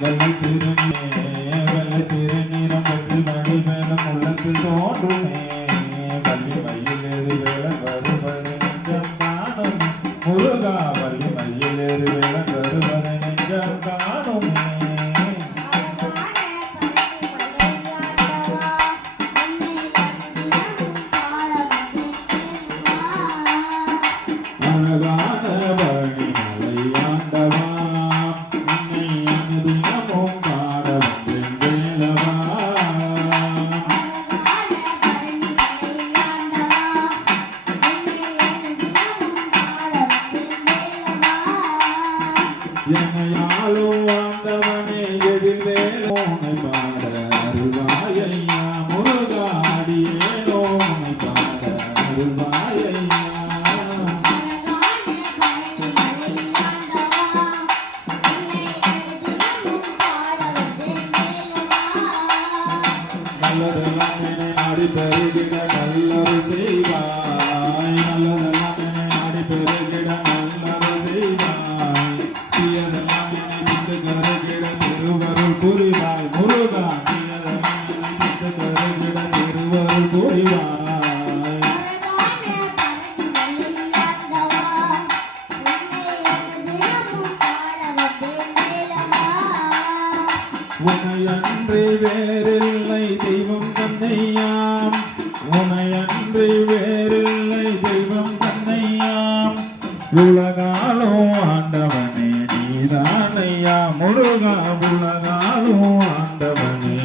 வெள்ளை திருநீ வெள்ளை திருநீரம் பெற்று மணி மேலும் உள்ளத்தில் தோன்றுமே. என்னையாலும் வாழ்ந்தவனே எதிர்வேலோ உன்னை பாட அருள்வாயையா முருகாடியேனோ உன்னை பாட அருள்வாயையா. நல்லதெல்லாம் என்னை நாடி பெருகிட நல்லது செய்வாய் நல்லதெல்லாம் புரிவாய் முருகா தீயதெல்லாம் என்னை திண்டு கருகிட திருவருள் புரிவாய் உனையன்றி வேறில்லை தெய்வம் தன்னையாம். உனையன்றி வேறில்லை தெய்வம் தன்னையாம். உலகாலோ ஆண்டவனே நீதானையா முருகா உலகாலோ ஆண்டவனே.